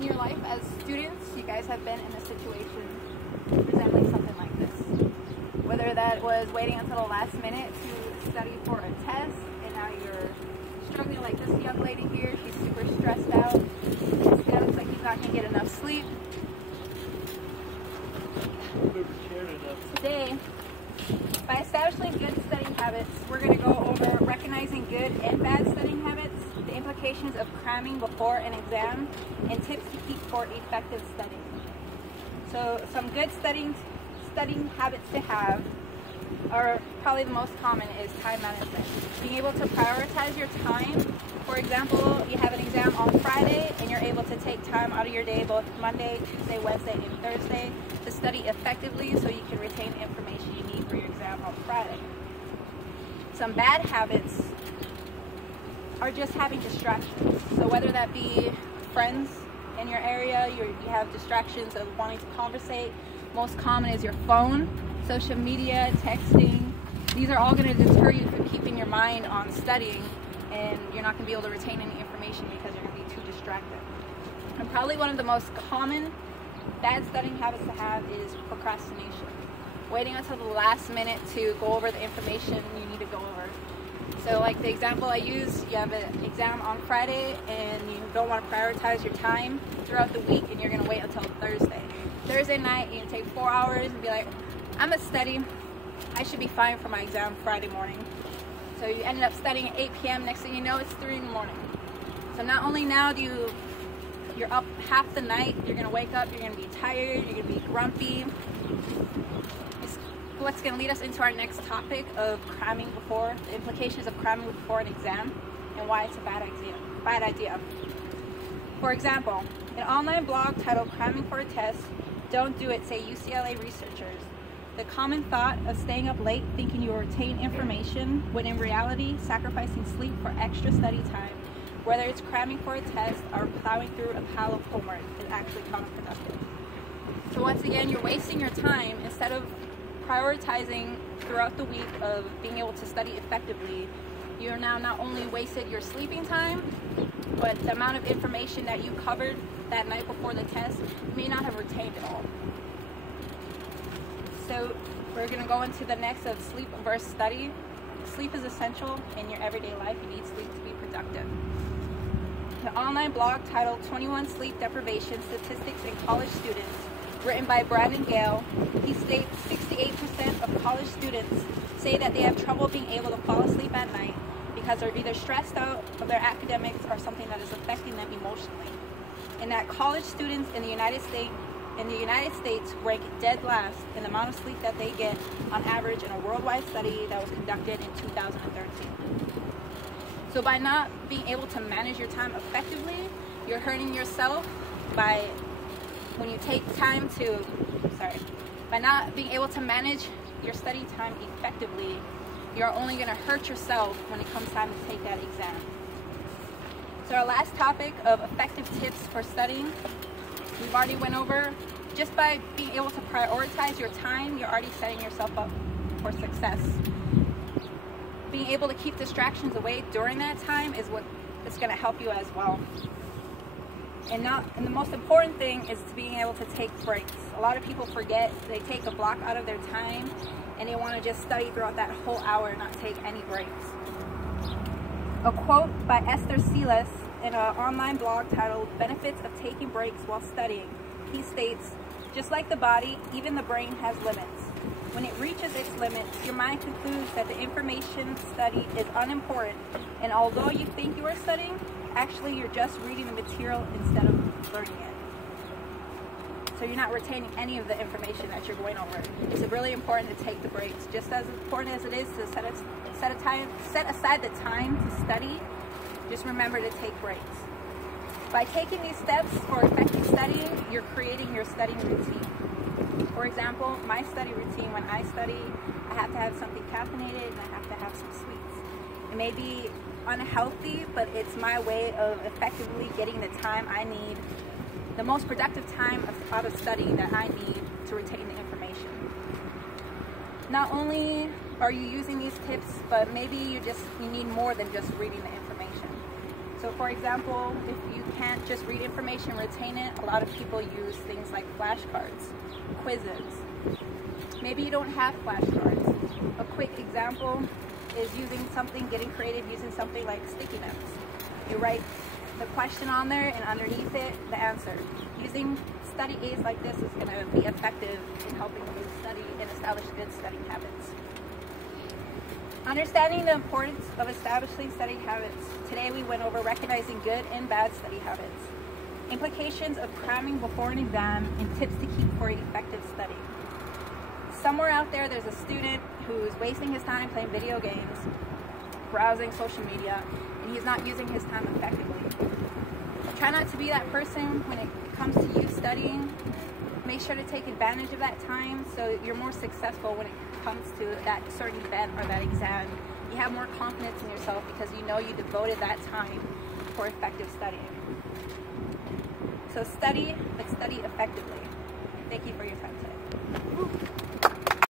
in your life as students, you guys have been in a situation resembling something like this. Whether that was waiting until the last minute to study for a test, and now you're struggling like this young lady here. She's super stressed out. It looks like he's not going to get enough sleep. Today, by establishing good studying habits, we're going to go over recognizing good and bad studying habits, the implications of cramming before an exam, and tips to keep for effective studying. So some good studying habits to have are probably the most common is time management. Being able to prioritize your time. For example, you have an exam on Friday and you're able to take time out of your day both Monday, Tuesday, Wednesday, and Thursday to study effectively so you can retain the information you need for your exam on Friday. Some bad habits are just having distractions. So whether that be friends in your area, you have distractions of wanting to conversate. Most common is your phone, social media, texting. These are all going to deter you from keeping your mind on studying, and you're not going to be able to retain any information because you're going to be too distracted. And probably one of the most common bad studying habits to have is procrastination. Waiting until the last minute to go over the information you need to go over. So like the example I use, you have an exam on Friday and you don't want to prioritize your time throughout the week, and you're going to wait until Thursday. Thursday night, you can take 4 hours and be like, I'm going to study. I should be fine for my exam Friday morning. So you ended up studying at 8 p.m. Next thing you know, it's 3 in the morning. So not only now you're up half the night, you're going to wake up, you're going to be tired, you're going to be grumpy. It's what's going to lead us into our next topic of cramming before, the implications of cramming before an exam, and why it's a bad idea. For example, an online blog titled Cramming for a Test, Don't Do It, say UCLA researchers. The common thought of staying up late thinking you will retain information when in reality sacrificing sleep for extra study time, whether it's cramming for a test or plowing through a pile of homework, is actually counterproductive. So once again, you're wasting your time instead of prioritizing throughout the week of being able to study effectively. You're now not only wasted your sleeping time, but the amount of information that you covered that night before the test, you may not have retained it all. So we're going to go into the next of sleep versus study. Sleep is essential in your everyday life. You need sleep to be productive. The online blog titled 21 Sleep Deprivation Statistics in College Students, written by Brandon Gale, he states 68% of college students say that they have trouble being able to fall asleep at night because they're either stressed out of their academics or something that is affecting them emotionally. And that college students in the United States rank dead last in the amount of sleep that they get on average in a worldwide study that was conducted in 2013. So by not being able to manage your time effectively, you're hurting yourself by not being able to manage your study time effectively, you're only going to hurt yourself when it comes time to take that exam. So our last topic of effective tips for studying, we've already went over. Just by being able to prioritize your time, you're already setting yourself up for success. Being able to keep distractions away during that time is what is going to help you as well. And the most important thing is being able to take breaks. A lot of people forget, they take a block out of their time and they want to just study throughout that whole hour and not take any breaks. A quote by Esther Silas in an online blog titled Benefits of Taking Breaks While Studying. He states, just like the body, even the brain has limits. When it reaches its limits, your mind concludes that the information studied is unimportant, and although you think you are studying, actually you're just reading the material instead of learning it. So you're not retaining any of the information that you're going over. It's really important to take the breaks. Just as important as it is to set aside the time to study, just remember to take breaks. By taking these steps for effective studying, you're creating your studying routine. For example, my study routine, when I study, I have to have something caffeinated and I have to have some sweets. It may be unhealthy, but it's my way of effectively getting the time I need, the most productive time out of studying that I need to retain the information. Not only are you using these tips, but maybe you need more than just reading the information. So for example, if you can't just read information, retain it, a lot of people use things like flashcards, quizzes. Maybe you don't have flashcards. A quick example is getting creative using something like sticky notes. You write the question on there and underneath it, the answer. Using study aids like this is going to be effective in helping you study and establish good studying habits. Understanding the importance of establishing study habits. Today we went over recognizing good and bad study habits, implications of cramming before an exam, and tips to keep for effective study. Somewhere out there, there's a student who's wasting his time playing video games, browsing social media, and he's not using his time effectively. Try not to be that person when it comes to you studying. Make sure to take advantage of that time so you're more successful when it comes to that certain event or that exam. You have more confidence in yourself because you know you devoted that time for effective studying. So study, but study effectively. Thank you for your time today.